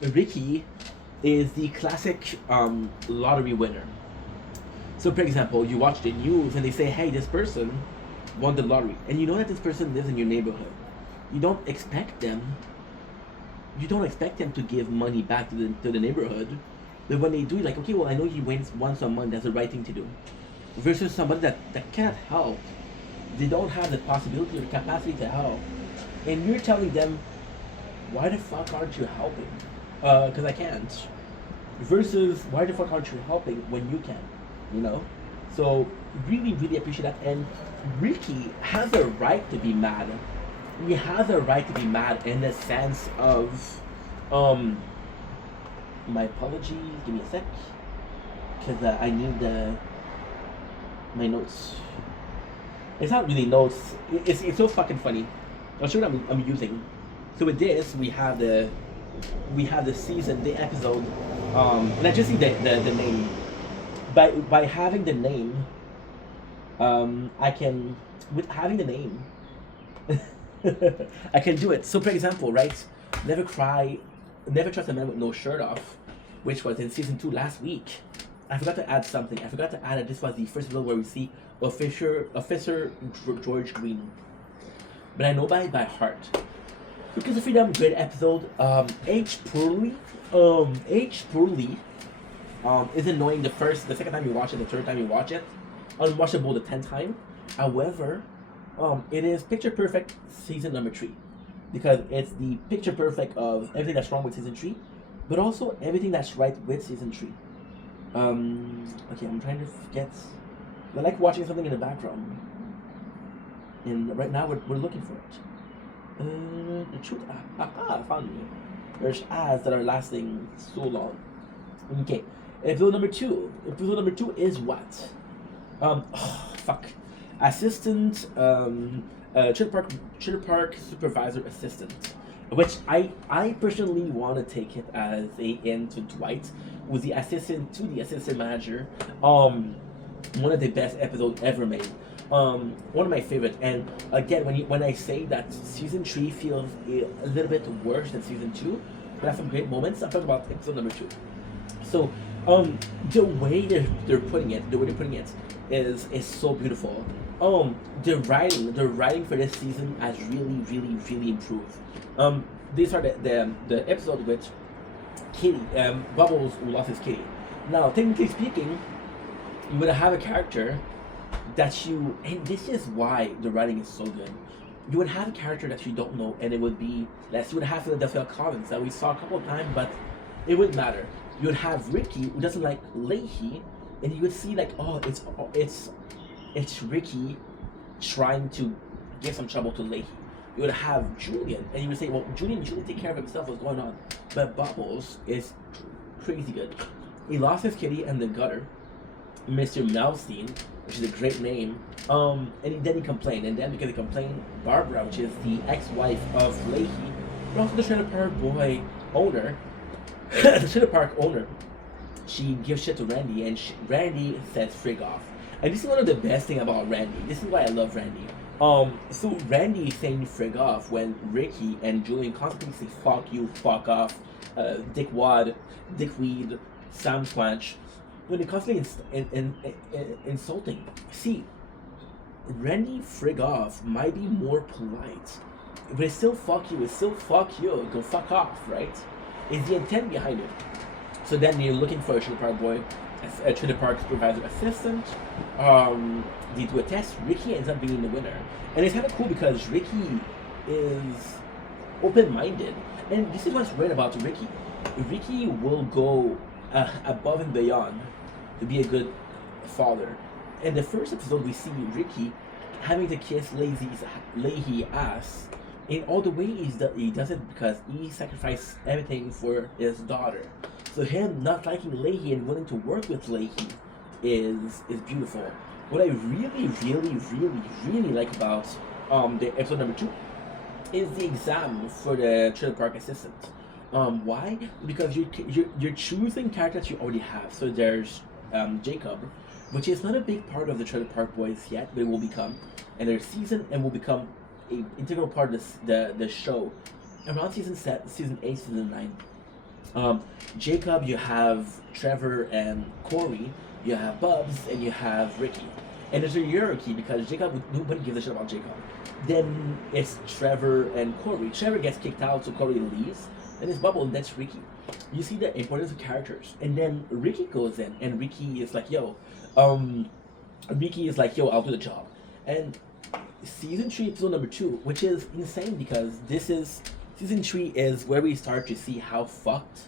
Ricky is the classic lottery winner. So, for example, you watch the news and they say, "Hey, this person won the lottery," and you know that this person lives in your neighborhood. You don't expect them. You don't expect them to give money back to the neighborhood, but when they do, you're like, okay, well, I know he won some money. That's the right thing to do. Versus somebody that can't help, they don't have the possibility or the capacity to help, and you're telling them, why the fuck aren't you helping? Because I can't. Versus, why the fuck aren't you helping when you can? You know? So, really, really appreciate that. And Ricky has a right to be mad. He has a right to be mad in the sense of, um, my apologies, give me a sec. Because I need my notes. It's not really notes. It's so fucking funny. I'll show you what I'm using. So with this, we have the season, the episode, and I just see the name. By having the name, I can with having the name, I can do it. So for example, right, never cry, never trust a man with no shirt off, which was in season 2 last week. I forgot to add something. I forgot to add that this was the first episode where we see Officer George Green, but I know by heart. Because of Freedom, great episode. H. Poorly, is annoying the second time you watch it, the third time you watch it, unwatchable the 10th time. However, it is picture perfect season number 3, because it's the picture perfect of everything that's wrong with season 3, but also everything that's right with season 3. Okay, I'm trying to get. I like watching something in the background, and right now we're looking for it. The truth. I found it. There's ads that are lasting so long. Okay, episode number 2. Episode number 2 is what? Fuck. Assistant, Trailer Park Supervisor Assistant, which I personally want to take it as a in to Dwight, who's the assistant to the assistant manager. One of the best episodes ever made. One of my favorite. And again, when I say that season 3 feels a little bit worse than season 2, but have some great moments, I'm talking about episode number 2. So, the way they're putting it, is so beautiful. The writing for this season has really, really, really improved. These are the episode with Kitty, Bubbles, who lost his kitty. Now, technically speaking, you would have a character that you, and this is why the writing is so good. You would have a character that you don't know, and it would be, let's you would have Philadelphia Collins that we saw a couple of times, but it wouldn't matter. You would have Ricky, who doesn't like Leahy, and you would see like, oh, it's Ricky trying to give some trouble to Leahy. You would have Julian, and you would say, well, Julian take care of himself. What's going on? But Bubbles is crazy good. He lost his kitty in the gutter, Mr. Melstein, which is a great name. Then he complained, and then because he complained, Barbara, which is the ex-wife of Leahy, but also the Trailer Park Boy owner, the Trailer Park owner, she gives shit to Randy, and Randy says frig off. And this is one of the best thing about Randy. This is why I love Randy. So Randy is saying frig off when Ricky and Julian constantly say fuck you, fuck off, Dick Wad, Dick Weed, Sam Squanch, when they constantly insulting. See, Randy frig off might be more polite, but it's still fuck you, go fuck off, right? Is the intent behind it. So then you're looking for a Trailer Park Boy, a Trailer Park Supervisor Assistant. They do a test. Ricky ends up being the winner, and it's kind of cool because Ricky is open-minded, and this is what's great about Ricky. Ricky will go above and beyond to be a good father. In the first episode, we see Ricky having to kiss Leahy's ass. In all the ways that he does it because he sacrificed everything for his daughter. So him not liking Leahy and willing to work with Leahy is beautiful. What I really, really, really, really like about the episode number 2 is the exam for the Trailer Park Assistant. Why? Because you're choosing characters you already have. So there's Jacob, which is not a big part of the Trailer Park Boys yet, but it will become. And there's season and will become an integral part of the show around season 8, season 9. Um, Jacob, you have Trevor and Corey, you have Bubs, and you have Ricky. And there's a hierarchy because Jacob, nobody gives a shit about Jacob. Then it's Trevor and Corey. Trevor gets kicked out, so Corey leaves. Then it's Bubble, and that's Ricky. You see the importance of characters. And then Ricky goes in, and Ricky is like, um, I'll do the job. And season 3, episode number 2, which is insane because this is season 3 is where we start to see how fucked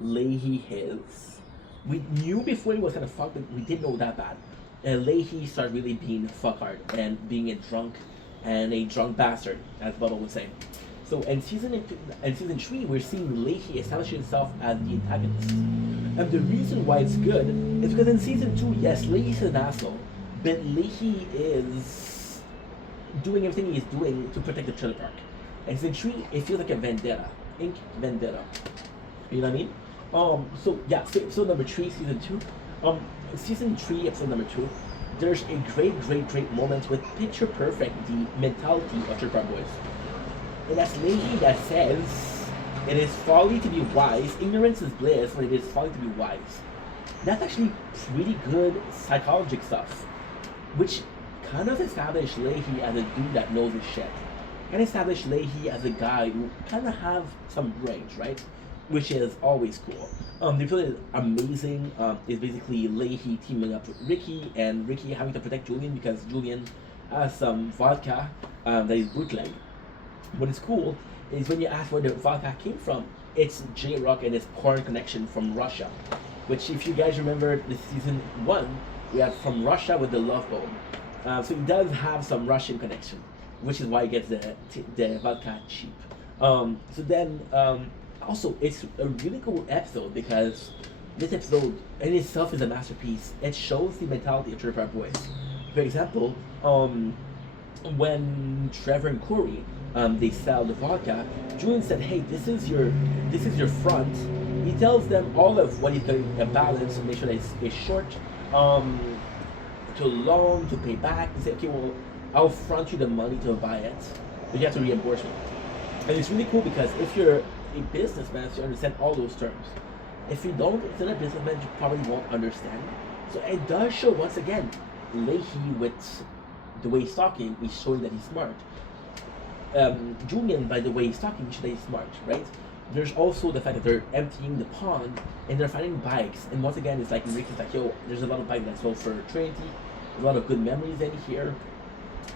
Leahy is. We knew before he was kind of fucked, but we didn't know that bad. And Leahy started really being fuckhard and being a drunk bastard, as Bubba would say. So in season 3, we're seeing Leahy establish himself as the antagonist. And the reason why it's good is because in season 2, yes, Leahy's an asshole, but Leahy is doing everything he's doing to protect the trailer park. And season 3, it feels like a vendetta. Ink vendetta. You know what I mean? So yeah, so episode number 3, season 2. Season 3, episode number 2, there's a great moment with picture perfect the mentality of Trailer Park Boys. And that's Leahy that says, it is folly to be wise, ignorance is bliss, but it is folly to be wise. That's actually pretty good psychological stuff, which kind of established Leahy as a dude that knows his shit. And established Leahy as a guy who kind of have some range, right? Which is always cool. The episode is amazing. It's basically Leahy teaming up with Ricky, and Ricky having to protect Julian because Julian has some vodka that is bootleg. What is cool is when you ask where the vodka came from, it's J-Rock and his porn connection from Russia. Which, if you guys remember the season 1, we have from Russia with the Love Bone. So he does have some Russian connection, which is why he gets the vodka cheap. Also, it's a really cool episode because this episode in itself is a masterpiece. It shows the mentality of Trailer Park Boys. For example, when Trevor and Corey they sell the vodka, Julian said, "Hey, this is your front." He tells them all of what he's going to balance to make sure that it's short, to long, to pay back. He said, "Okay, well, I'll front you the money to buy it, but you have to reimburse me." And it's really cool because if you're a businessman, so you understand all those terms. If you don't, if you're not a businessman, you probably won't understand. So it does show, once again, Leahy with the way he's talking, he's showing that he's smart. Julian, by the way he's talking, he should he's smart, right? There's also the fact that they're emptying the pond and they're finding bikes. And once again, it's like Rick is like, yo, there's a lot of bikes that's sold for Trinity. There's a lot of good memories in here,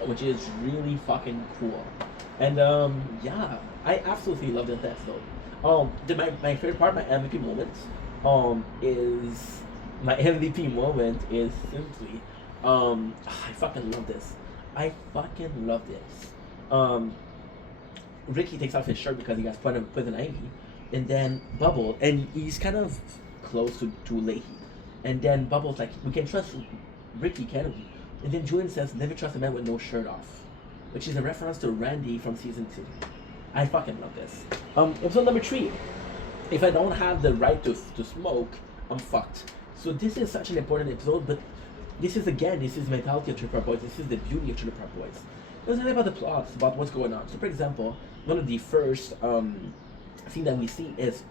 which is really fucking cool. And yeah, I absolutely love this episode. My favorite part, my MVP moment, is simply, I fucking love this. I fucking love this. Ricky takes off his shirt because he got poison ivy, and then Bubble, and he's kind of close to Leahy, and then Bubble's like, we can trust Ricky, can we? And then Julian says, never trust a man with no shirt off, which is a reference to Randy from season 2. I fucking love this. Episode number 3. If I don't have the right to smoke, I'm fucked. So this is such an important episode, but this is the mentality of Trailer Park Boys. This is the beauty of Trailer Park Boys. It's not about the plot, it's about what's going on. So for example, one of the first scene that we see is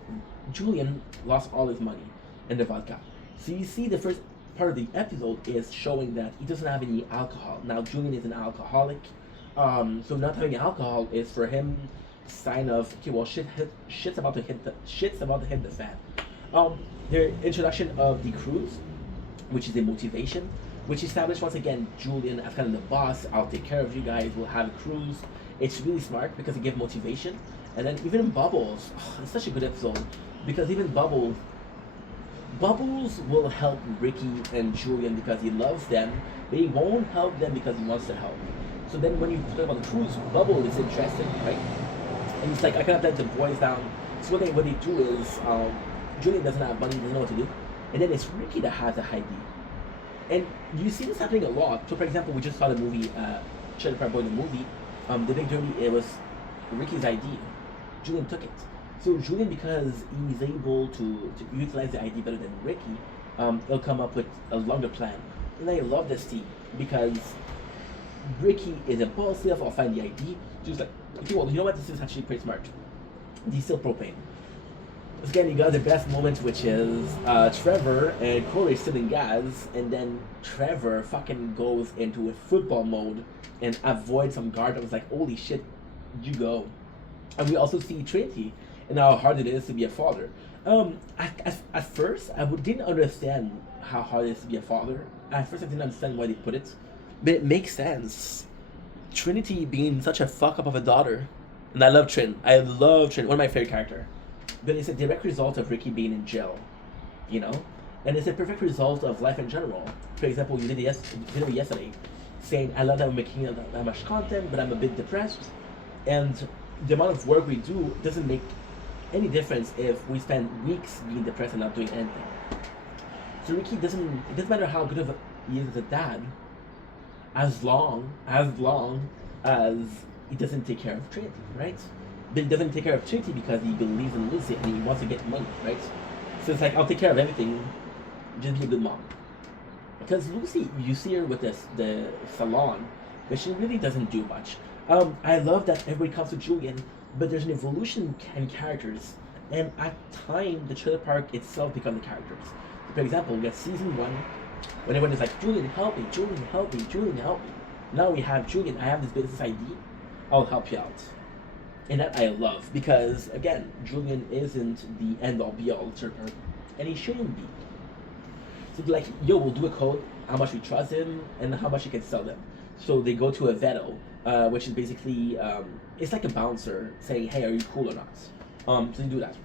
Julian lost all his money in the vodka. So you see the first part of the episode is showing that he doesn't have any alcohol. Now Julian is an alcoholic. So not having alcohol is for him a sign of, okay, well, shit's about to hit the fan. The introduction of the cruise, which is a motivation, which established once again Julian as kind of the boss. I'll take care of you guys. We'll have a cruise. It's really smart because it gives motivation. And then even in Bubbles, it's such a good episode because even Bubbles will help Ricky and Julian because he loves them, but he won't help them because he wants to help. So then when you talk about the cruise, Bubble is interested, right? And he's like, I cannot let the boys down. So what they do is, Julian doesn't have money, doesn't know what to do. And then it's Ricky that has the idea. And you see this happening a lot. So for example, we just saw the movie, Trailer Park Boys, the movie. The Big Dirty, it was Ricky's idea. Julian took it. So Julian, because he's able to utilize the ID better than Ricky, he'll come up with a longer plan. And I love this team because Ricky is impulsive. I'll find the ID. Just like, okay, well, you know what? This is actually pretty smart. Diesel propane. Again, you got the best moment, which is Trevor and Corey stealing gas, and then Trevor fucking goes into a football mode and avoids some guard. I was like, holy shit, you go. And we also see Trinity and how hard it is to be a father. At first, didn't understand how hard it is to be a father. At first, I didn't understand why they put it, but it makes sense. Trinity being such a fuck up of a daughter, and I love Trin. I love Trin. One of my favorite characters. But it's a direct result of Ricky being in jail, you know, and it's a perfect result of life in general. For example, you did a video yesterday, saying I love that we're making that much content, but I'm a bit depressed, and the amount of work we do doesn't make any difference if we spend weeks being depressed and not doing anything. So Ricky doesn't. It doesn't matter how good of he is as a dad, as long as he doesn't take care of Trinity, right? But he doesn't take care of Trinity because he believes in Lucy and he wants to get money, right? So it's like, I'll take care of everything, just be a good mom. Because Lucy, you see her with the salon, but she really doesn't do much. I love that everybody comes to Julian, but there's an evolution in characters, and at time, the trailer park itself becomes the characters. So for example, we got season 1, when everyone is like, Julian, help me, Julian, help me, Julian, help me. Now we have Julian, I have this business idea, I'll help you out. And that I love, because again, Julian isn't the end-all be-all, and he shouldn't be. So they're like, yo, we'll do a code, how much we trust him, and how much he can sell them. So they go to a Veto, which is basically, it's like a bouncer saying, hey, are you cool or not? So they do that.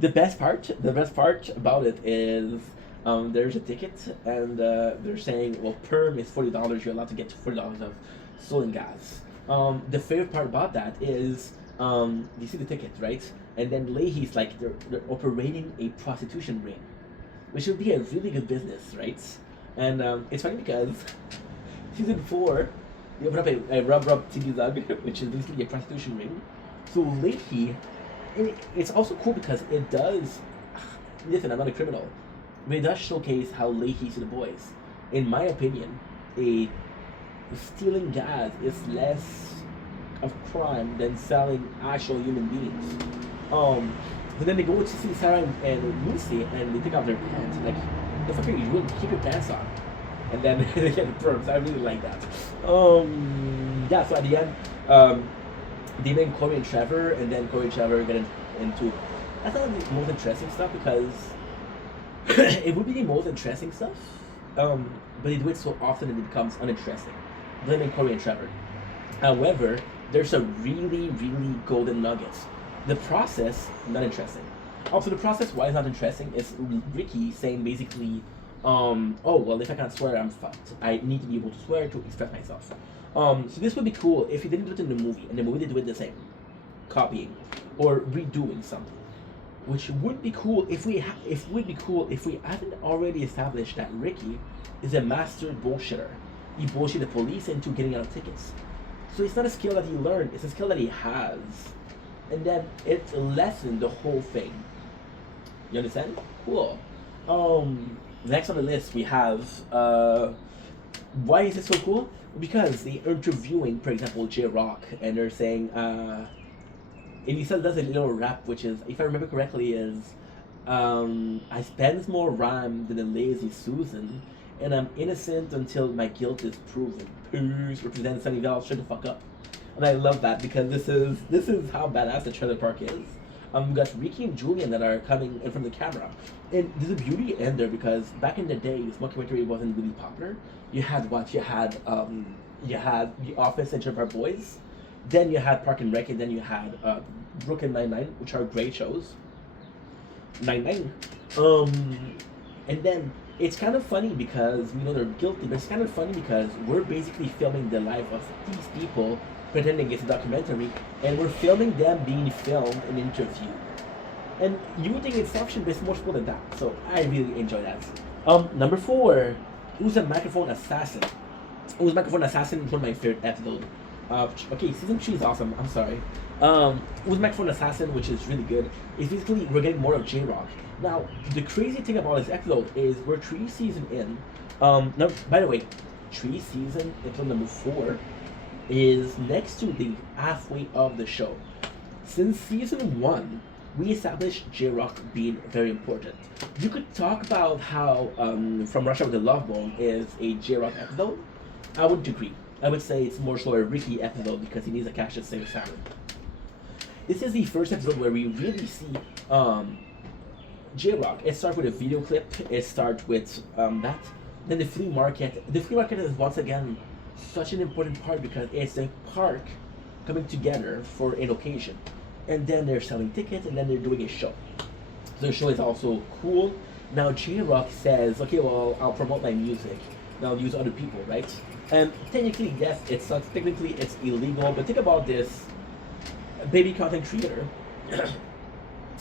The best part about it is, there's a ticket, and they're saying, well, perm is $40, you're allowed to get $40 of stolen gas. The favorite part about that is, you see the ticket, right? And then Leahy's like, they're operating a prostitution ring, which would be a really good business, right? And it's funny because season 4, they open up a rub titty zug, which is basically a prostitution ring. So Leahy, it's also cool because it does, listen, I'm not a criminal, but it does showcase how Leahy to the boys. In my opinion, stealing gas is less of crime than selling actual human beings. But then they go to see Sarah and Lucy, and they take off their pants. Like, the fuck are you doing? Keep your pants on. And then they get the perms. I really like that. Yeah. So at the end, they make Corey and Trevor, and then Corey and Trevor get into. I thought the most interesting stuff because it would be the most interesting stuff. But they do it so often that it becomes uninteresting. Blaming Corey and Trevor. However, there's a really golden nugget. The process, not interesting. Also, the process, why it's not interesting, is Ricky saying basically, oh, well, if I can't swear, I'm fucked. I need to be able to swear to express myself. So this would be cool if you didn't do it in the movie, and the movie they do it the same. Copying. Or redoing something. Which would be cool if we haven't already established that Ricky is a master bullshitter. He bullshit the police into getting out of tickets. So it's not a skill that he learned, it's a skill that he has. And then it's lessened the whole thing. You understand? Cool. Next on the list we have, why is it so cool? Because they're interviewing, for example, J-Rock, and they're saying, and he still does a little rap, which is, if I remember correctly, is, I spend more rhyme than a lazy Susan, and I'm innocent until my guilt is proven. Peace represents Sunnyvale, shut the fuck up. And I love that because this is how badass the trailer park is. We got Ricky and Julian that are coming in front of the camera. And there's a beauty in there because back in the day, this mockumentary wasn't really popular. You had The Office and Trailer Park Boys. Then you had Park and Rec, and then you had Brooklyn Nine-Nine, which are great shows. Nine-Nine. And then it's kind of funny because we know they're guilty, but it's kind of funny because we're basically filming the life of these people pretending it's a documentary, and we're filming them being filmed and interviewed. And you would think it's fiction, but it's much more than that. So I really enjoy that. Number 4, Who's a Microphone Assassin? Who's a Microphone Assassin is one of my favorite episodes. Okay, season 3 is awesome. I'm sorry. Who's a Microphone Assassin, which is really good, is basically we're getting more of J-Rock. Now, the crazy thing about this episode is we're 3 seasons in. No, by the way, 3 season episode number 4 is next to the halfway of the show. Since season 1, we established J-Rock being very important. You could talk about how From Russia with the Love Bone is a J-Rock episode. I wouldn't agree. I would say it's more so a Ricky episode because he needs a cash to save Salmon. This is the first episode where we really see J-Rock. It starts with a video clip. It starts with that. Then the flea market. The flea market is once again such an important part because it's a park coming together for an occasion. And then they're selling tickets and then they're doing a show. So the show is also cool. Now J-Rock says, okay, well, I'll promote my music. And I'll use other people, right? And technically, yes, it sucks. Technically, it's illegal. But think about this. A baby content creator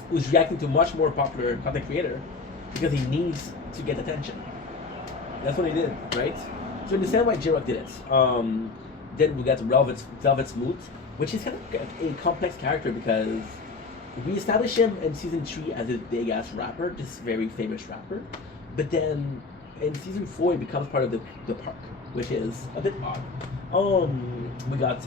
who's reacting to much more popular content creator because he needs to get attention. That's what he did, right? So understand why J-Rock did it. Then we got Velvet Smooth, which is kind of a complex character because we established him in season 3 as a big ass rapper, this very famous rapper. But then in season 4 he becomes part of the park, which is a bit odd. We got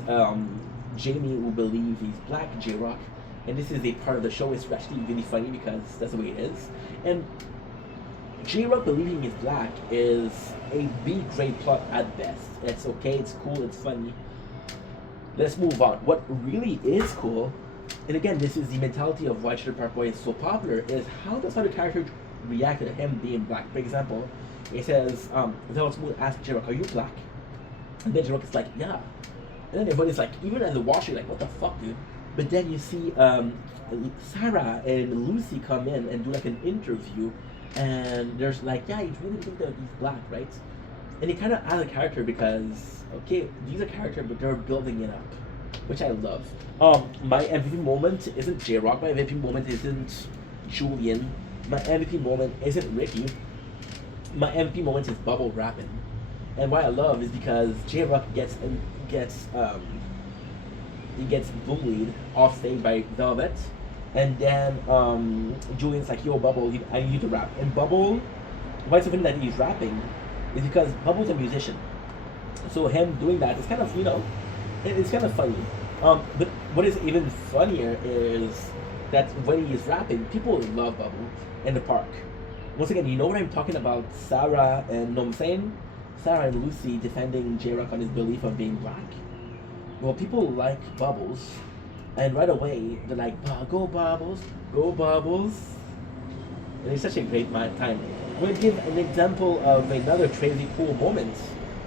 Jamie who believes he's black, J-Rock, and this is a part of the show. It's actually really funny because that's the way it is. And J-Rock believing he's black is a B-grade plot at best. It's okay, it's cool, it's funny. Let's move on. What really is cool, and again, this is the mentality of why Trailer Park Boy is so popular, is how does other characters react to him being black? For example, it says, Velvet Smooth asks J-Rock, are you black? And then J-Rock is like, yeah. And then everybody's like, even as a watcher, like, what the fuck, dude? But then you see Sarah and Lucy come in and do like an interview, and there's like, yeah, you really think that he's black, right? And it kind of adds a character because, okay, these are characters, but they're building it up, which I love. My MVP moment isn't J-Rock. My MVP moment isn't Julian. My MVP moment isn't Ricky. My MVP moment is Bubble rapping. And what I love is because J-Rock gets bullied off stage by Velvet, and then Julian's like, yo, Bubble, I need you to rap. And Bubble, why it's so funny that he's rapping is because Bubble's a musician. So him doing that is kind of, it's kind of funny. But what is even funnier is that when he is rapping, people love Bubble in the park. Once again, you know what I'm talking about? Sarah and, know what I'm saying? Sarah and Lucy defending J-Rock on his belief of being black. Well, people like Bubbles, and right away they're like, go Bubbles, go Bubbles. And it's such a great time. I'm going to give an example of another crazy cool moment,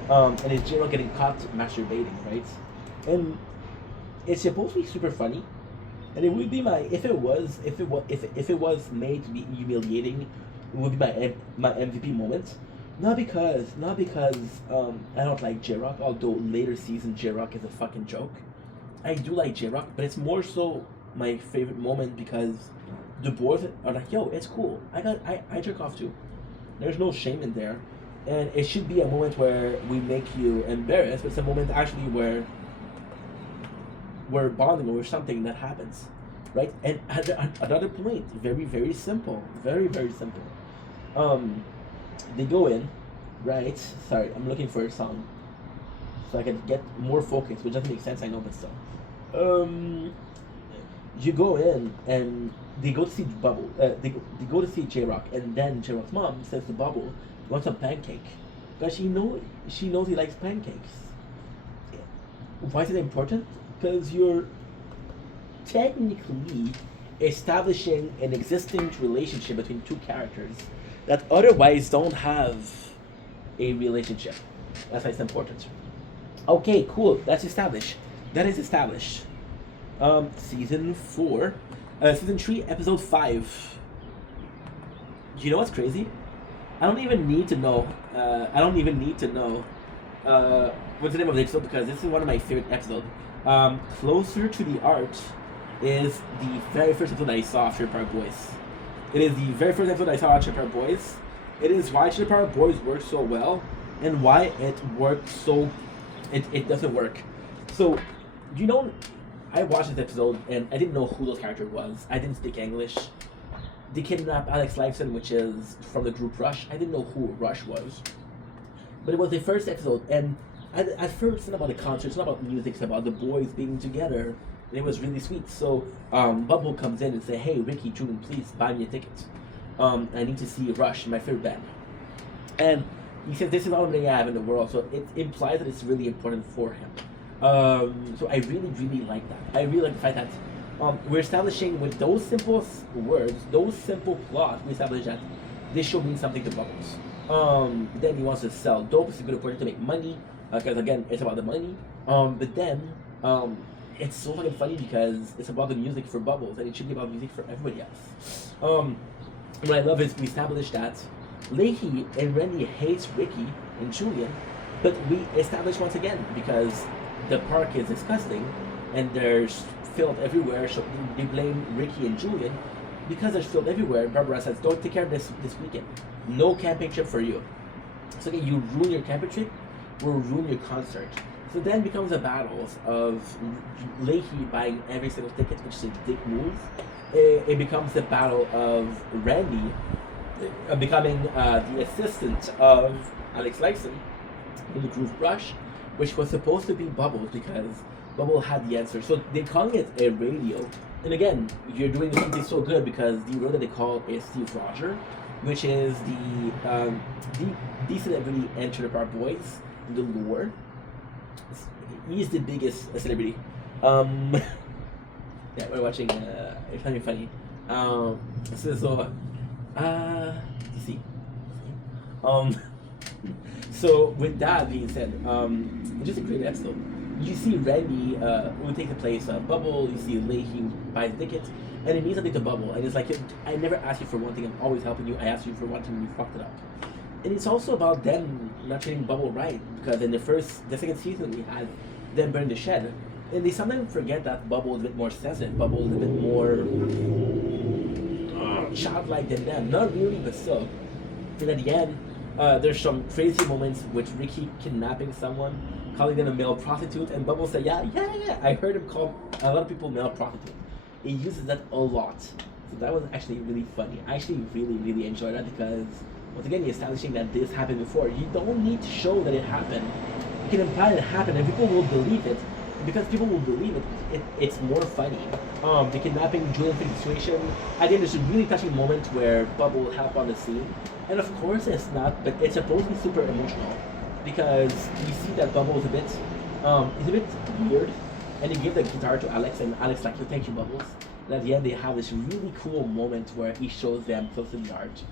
and it's J-Rock getting caught masturbating, right? And it's supposed to be super funny, and it would be if it was made to be humiliating, it would be my MVP moment. Not because I don't like J-Rock, although later season J-Rock is a fucking joke. I do like J-Rock, but it's more so my favorite moment because the boys are like, yo, it's cool. I jerk off too. There's no shame in there. And it should be a moment where we make you embarrassed, but it's a moment actually where we're bonding over something that happens. Right? And another point, very, very simple. Very, very simple. They go in, right? Sorry, I'm looking for a song so I can get more focus, which doesn't make sense, I know, but still. You go in and they go to see Bubble. They go to see J-Rock, and then J-Rock's mom says to Bubble, "You want some pancake?" Because she knows he likes pancakes. Why is it important? Because you're technically establishing an existing relationship between two characters that otherwise don't have a relationship. That's why it's important. Okay, cool. That's established. That is established. Season 3, episode 5. You know what's crazy? I don't even need to know. What's the name of the episode, because this is one of my favorite episodes. Closer to the Art is the very first episode I saw of Trailer Park Boys. It is the very first episode I saw of Trailer Park Boys. It is why Trailer Park Boys works so well and why it works so... It doesn't work. So, I watched this episode and I didn't know who those characters was. I didn't speak English. They kidnapped Alex Lifeson, which is from the group Rush. I didn't know who Rush was. But it was the first episode, and at first it's not about the concert, it's not about music, it's about the boys being together And it was really sweet. So Bubble comes in and say, "Hey, Ricky, Julian, please buy me a ticket. I need to see Rush, my favorite band." And he says, "This is all money I have in the world." So it implies that it's really important for him. So I really, really like that. I really like the fact that we're establishing with those simple words, those simple plots, we establish that this show means something to Bubbles. Then he wants to sell dope. It's a good opportunity to make money because again, it's about the money. But then it's so fucking funny because it's about the music for Bubbles and it should be about music for everybody else. What I love is we established that Leahy and Randy hates Ricky and Julian, but we established once again because the park is disgusting and there's filth everywhere, so they blame Ricky and Julian because there's filth everywhere. Barbara says, "Don't take care of this weekend. No camping trip for you." So again, you ruin your camping trip, we'll ruin your concert. So then becomes a battle of Leahy buying every single ticket, which is a dick move. It becomes the battle of Randy becoming the assistant of Alex Lifeson in the Groove Brush, which was supposed to be Bubbles because Bubble had the answer. So they're calling it a radio. And again, you're doing something so good because the radio that they call is Steve Roger, which is the celebrity Enter the Park Boys in the lore. He's the biggest celebrity. Yeah, we're watching. It's kind of funny. You see. So with that being said, just a great episode. You see Randy who takes the place of Bubble. You see Leahy buys tickets, and it means something to Bubble. And it's like, I never asked you for one thing. I'm always helping you. I asked you for one thing, and you fucked it up. And it's also about them not treating Bubble right because in the second season we had them burn the shed, and they sometimes forget that Bubble is a bit more sensitive. Bubble is a bit more childlike than them. Not really, but still. And at the end, there's some crazy moments with Ricky kidnapping someone, calling them a male prostitute, and Bubble said, yeah. I heard him call a lot of people male prostitute. He uses that a lot. So that was actually really funny. I actually really, really enjoyed that because, once again, you're establishing that this happened before. You don't need to show that it happened. You can imply that it happened, and people will believe it. Because people will believe it, it's more funny. The kidnapping Julian Fig situation, at the end there's a really touching moment where Bubble will help on the scene. And of course it's not, but it's supposed to be super emotional. Because you see that Bubble is a bit weird. And he gave the guitar to Alex, and Alex like, "Yo, thank you, Bubbles." And at the end they have this really cool moment where he shows them close to the art.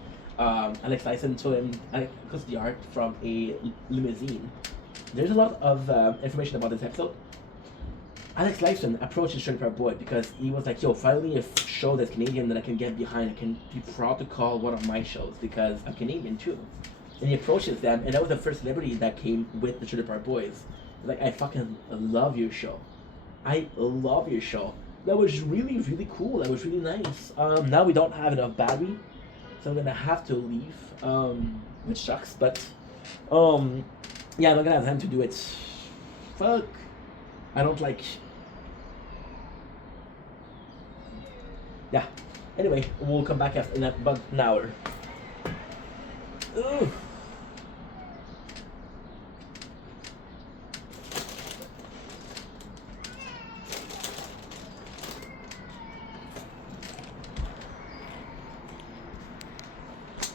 Alex Lifeson showed him close to the art from a limousine. There's a lot of information about this episode. Alex Lifeson approached the Enter the Park Boy because he was like, "Yo, finally a show that's Canadian that I can get behind. I can be proud to call one of my shows because I'm Canadian too." And he approaches them, and that was the first celebrity that came with the Enter the Park Boys. Like, "I fucking love your show. I love your show." That was really, really cool. That was really nice. Now we don't have enough battery, so I'm gonna have to leave, which sucks. But yeah, I'm not gonna have time to do it. Fuck. I don't like. Yeah. Anyway, we'll come back after in about an hour. Ugh.